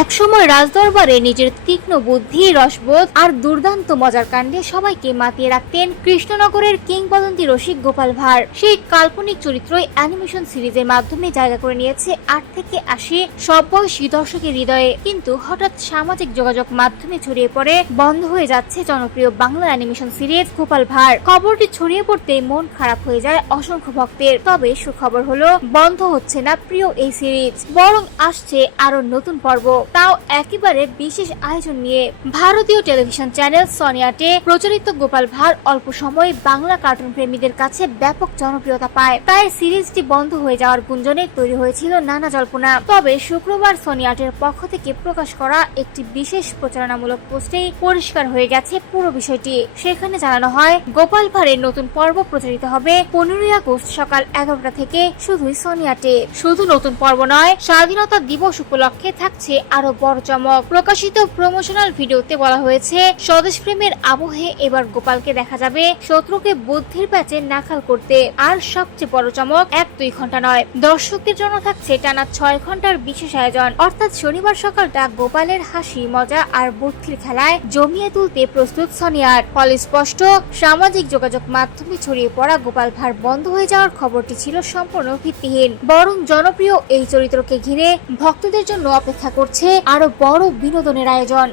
একসময় রাজদরবারে নিজের তীক্ষ্ণ বুদ্ধি, রসবোধ আর দুর্দান্ত মজার কাণ্ডে সবাইকে মাতিয়ে রাখতেন কৃষ্ণনগরের কিংবদন্তি রসিক গোপাল ভাঁড়। সেই কাল্পনিক চরিত্রই অ্যানিমেশন সিরিজের মাধ্যমে জায়গা করে নিয়েছে ৮ থেকে ৮০ সব বয়সী দর্শকের হৃদয়ে। কিন্তু হঠাৎ সামাজিক যোগাযোগ মাধ্যমে ছড়িয়ে পড়ে বন্ধ হয়ে যাচ্ছে জনপ্রিয় বাংলা অ্যানিমেশন সিরিজ গোপাল ভাঁড়। খবরটি ছড়িয়ে পড়তে মন খারাপ হয়ে যায় অসংখ্য ভক্তের। তবে সুখবর হলো বন্ধ হচ্ছে না প্রিয় এই সিরিজ, বরং আসছে আরো নতুন পর্ব, তাও একেবারে বিশেষ আয়োজন নিয়ে। ভারতীয় টেলিভিশন চ্যানেল সনি আটে প্রচারিত গোপাল ভাঁড় অল্প সময়ে বাংলা কার্টুন প্রেমীদের কাছে ব্যাপক জনপ্রিয়তা পায়। তাই সিরিজটি বন্ধ হয়ে যাওয়ার গুঞ্জনে তৈরি হয়েছিল নানা জল্পনা। তবে শুক্রবার সনি আটের পক্ষ থেকে প্রকাশ করা একটি বিশেষ প্রচারণামূলক পোস্টেই পরিষ্কার হয়ে গেছে পুরো বিষয়টি। সেখানে জানানো হয় গোপাল ভাঁড়ের নতুন পর্ব প্রচারিত হবে 15ই আগস্ট সকাল 11টা থেকে শুধুই সনি আটে। শুধু নতুন পর্ব নয়, স্বাধীনতা দিবস উপলক্ষে থাকছে আরো বড় চমক। প্রকাশিত প্রমোশনাল ভিডিওতে বলা হয়েছে স্বদেশ প্রেমের আবহে এবার গোপালকে দেখা যাবে শত্রুকে বুদ্ধির প্যাচে নাখাল করতে। আর সবচেয়ে বড় চমক, 1-2 ঘন্টা নয়, দর্শকদের জন্য থাকছে টানা 6 ঘন্টার বিশেষ আয়োজন। অর্থাৎ শনিবার সকালটা গোপালের হাসি, মজা আর বুদ্ধির খেলায় জমিয়ে তুলতে প্রস্তুত সনি আট। ফলে স্পষ্ট, সামাজিক যোগাযোগ মাধ্যমে ছড়িয়ে পড়া গোপাল ভাঁড় বন্ধ হয়ে যাওয়ার খবরটি ছিল সম্পূর্ণ ভিত্তিহীন। বরং জনপ্রিয় এই চরিত্রকে ঘিরে ভক্তদের জন্য অপেক্ষা করছে আরো বড় বিনোদনের আয়োজন।